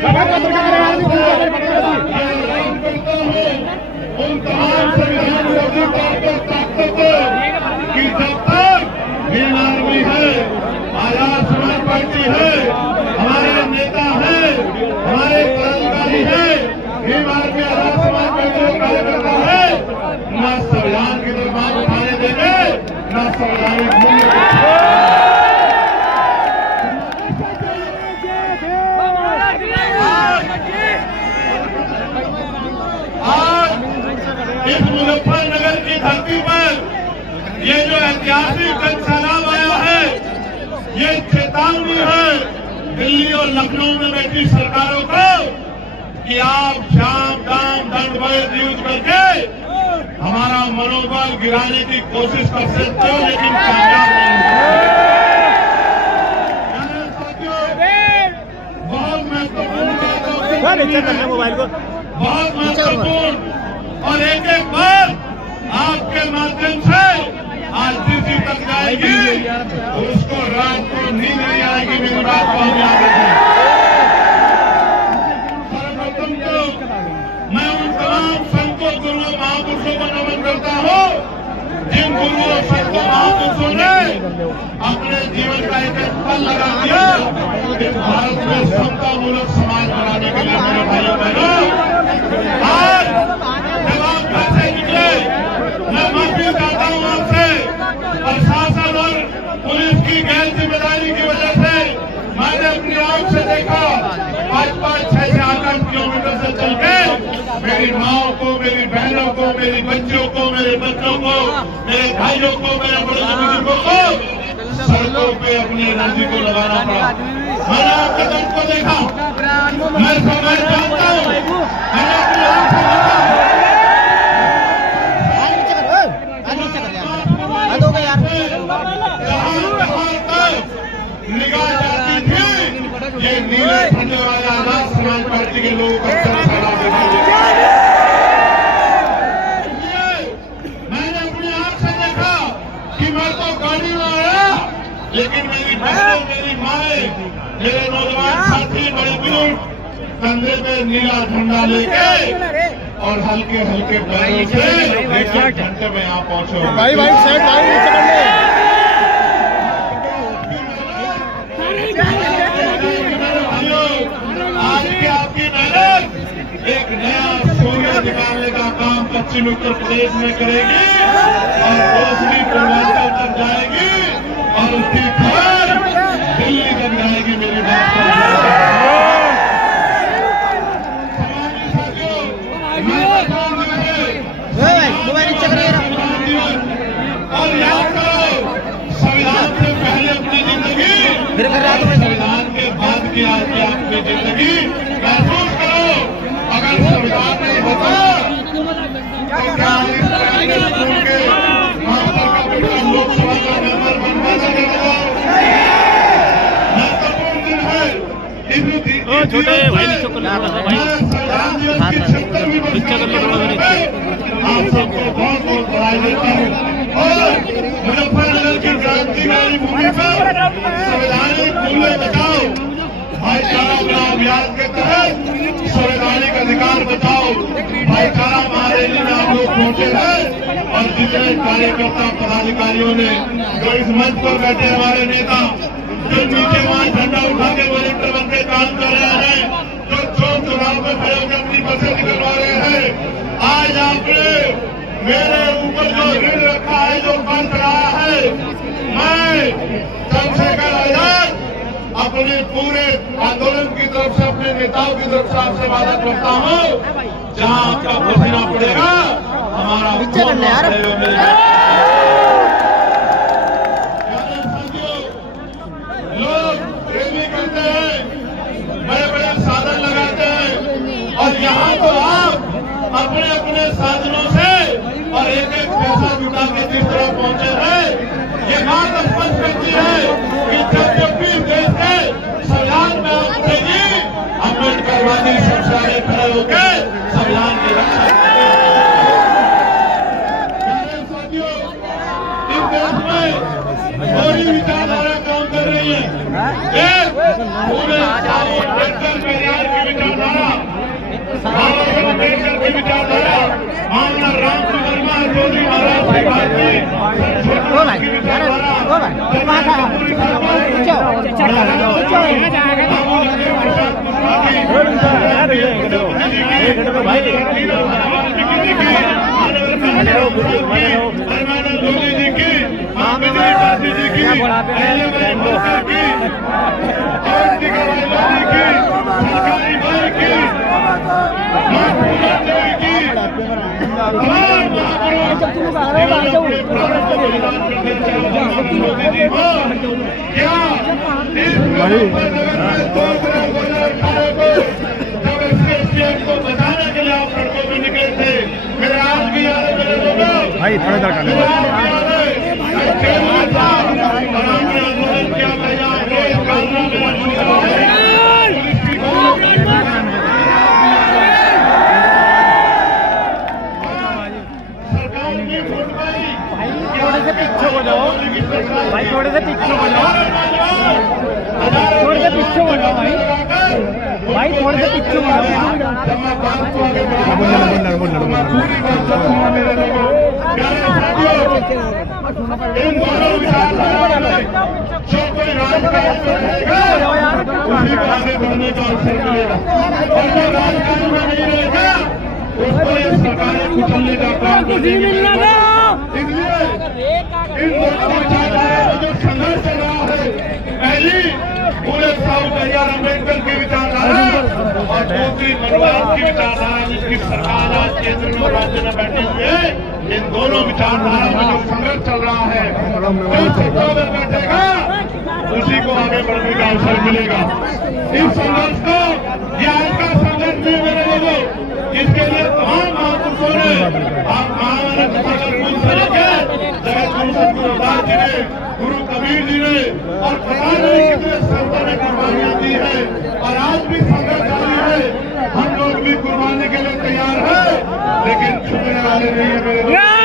उन तमाम संविधान विरोधी ताकतों को कि जब तक भीम आर्मी है, आजाद समाज पार्टी है, हमारे नेता है, हमारे पदाधिकारी है, भीम आर्मी आजाद समाज पार्टी का कार्यकर्ता है, न संविधान की तरफ आंख उठाने देंगे, न संवैधानिक मूल्य। इस मुजफ्फरनगर की धरती पर ये जो ऐतिहासिक जन सैलाब आया है, ये चेतावनी है दिल्ली और लखनऊ में बैठी सरकारों को कि आप शाम दाम दंड वैध यूज करके हमारा मनोबल गिराने की कोशिश कर सकते हो, लेकिन कामयाब नहीं। बहुत महत्वपूर्ण मोबाइल को बहुत महत्वपूर्ण और एक एक बार आपके माध्यम से आज दिल्ली तक जाएगी तो उसको रात को नींद नहीं आएगी। मेरी बात को हम याद रखें। सर्वप्रथम तो मैं उन तमाम संतों गुरुओं महापुरुषों को नमन करता हूँ जिन गुरुओं संतों महापुरुषों ने अपने जीवन का एक एक पल लगा दिया इस भारत में समतामूलक समाज बनाने के लिए। मेरे भाइयों बहनों, आज जब आप कैसे निकले, मैं माफी चाहता हूँ आपसे। प्रशासन और पुलिस की गैर जिम्मेदारी की वजह से मैंने अपनी आंख से देखा 5-5, 6 से 8 किलोमीटर से चल के मेरी माओ को, मेरी बहनों को, मेरी बच्चियों को, मेरे बच्चों को, मेरे भाइयों को, मेरे बड़े बुजुर्गों को सड़कों पे अपनी एनर्जी को लगाना पड़ा। मैंने आपके दर्द को देखा, मैं समझ जानता हूँ, मैंने अपनी आंख से देखा। निगाह जाती थी ये नीले झंडे वाले आजाद समाज पार्टी के लोगों का खड़ा देखा। मैंने अपनी आंख से देखा कि मैं तो गाड़ी में आया, लेकिन मेरी बहनों, मेरी माए, मेरे नौजवान साथी, बड़े बुजुर्ग कंधे पे नीला झंडा लेके और हल्के हल्के पैरों से 1 घंटे में यहाँ पहुंचे। भाई आज की आपकी मेहनत एक नया सूर्य निकालने का काम पश्चिम उत्तर प्रदेश में करेगी और रोशनी पूर्वांचल तक जाएगी और उसकी खबर दिल्ली तक जाएगी। मेरी बात और याद करो, संविधान से पहले अपनी जिंदगी, संविधान के बाद की आज आपकी जिंदगी महसूस करो। अगर संविधान नहीं होता तो क्या स्कूल के मास्टर का बेटा लोकसभा का मेंबर बन पाएगा? महत्वपूर्ण दिन है। छोटे भाई संविधान दिवस की 76वीं वर्षगांठ आप सबको बहुत बहुत बधाई देता हूँ। और मुजफ्फरनगर की क्रांतिकारी भूमि पर संवैधानिक मूल्य बचाओ भाईचारा बचाओ अभियान के तहत संवैधानिक अधिकार बचाओ भाईचारा महारैली में आप लोग पहुंचे हैं और जितने कार्यकर्ता पदाधिकारियों ने जो इस मंच पर बैठे हमारे नेता जो नीचे वहां झंडा उठा के वॉलंटियर बन के काम कर रहे हैं, जो चौक चौराहों में खड़े होकर अपनी बसें निकलवा रहे हैं, आज आपने मेरे ऊपर जो ऋण रखा है, जो कर्ज रहा है, मैं चंद्रशेखर आजाद अपने पूरे आंदोलन की तरफ से, अपने नेताओं की तरफ से आपसे वादा करता हूँ, जहाँ आपका पसीना पड़ेगा हमारा लोग रैली करते हैं, बड़े बड़े साधन लगाते हैं और यहाँ तो आप अपने अपने साधनों से और एक एक पैसा जुटा के जिस तरह पहुंचे हैं, ये बात स्पष्ट करती है कि जब भी देश के संविधान में आप उठेगी, अम्बेडकरवादी सबसे आगे खड़े होकर संविधान की रक्षा करेंगे। इस देश में बड़ी विचारधारा काम कर रही है। एक पूरे अम्बेडकर परिवार की विचारधारा, बाबा साहब अम्बेडकर की विचारधारा, मामला राम वर्मा जोशी महाराज की बात की विचारधारा, मोदी जी की, गांधी जी की, सरकारी भाई की, क्या को बताने के लिए आप सड़कों में निकले थे, मेरे आज भी याद है मेरे लोगों भाई थोड़ा देर करने क्या पीछे हो जाओ भाई, थोड़े से पीछे हो जाओ, थोड़े से पीछे हो जाओ भाई, भाई थोड़े से पीछे हो जाओ। इन दोनों जो कोई राजकारण में रहेगा उसी को आगे बढ़ने का अवसर मिलेगा, और जो राजकारण में नहीं रहेगा उसको ये सरकारें कुचलने का काम करेंगी। इसलिए इन दोनों विचारधारा में जो संघर्ष चल रहा है, पहली पूरे साहब भैया अम्बेडकर की विचारधारा और दूसरी मनवाद की विचारधारा, जिसकी सरकार आज केंद्र में और राज्य में बैठे हुए, इन दोनों विचारधारा में जो संघर्ष चल रहा है, जो सत्ता में बैठेगा उसी को आगे बढ़ने का अवसर मिलेगा। इस संघर्ष को यह आज का संघर्ष भी मेरे लोगों, जिसके लिए तमाम महापुरुषों ने, आप महामानव जगत गुरु सतगुरुदास जी ने, गुरु कबीर जी ने और पता नहीं कितने संतों ने कुर्बानियां दी है, और आज भी संघर्ष जारी है। हम लोग भी कुर्बानी के लिए तैयार है, लेकिन छुपने वाले नहीं है मेरे लोग।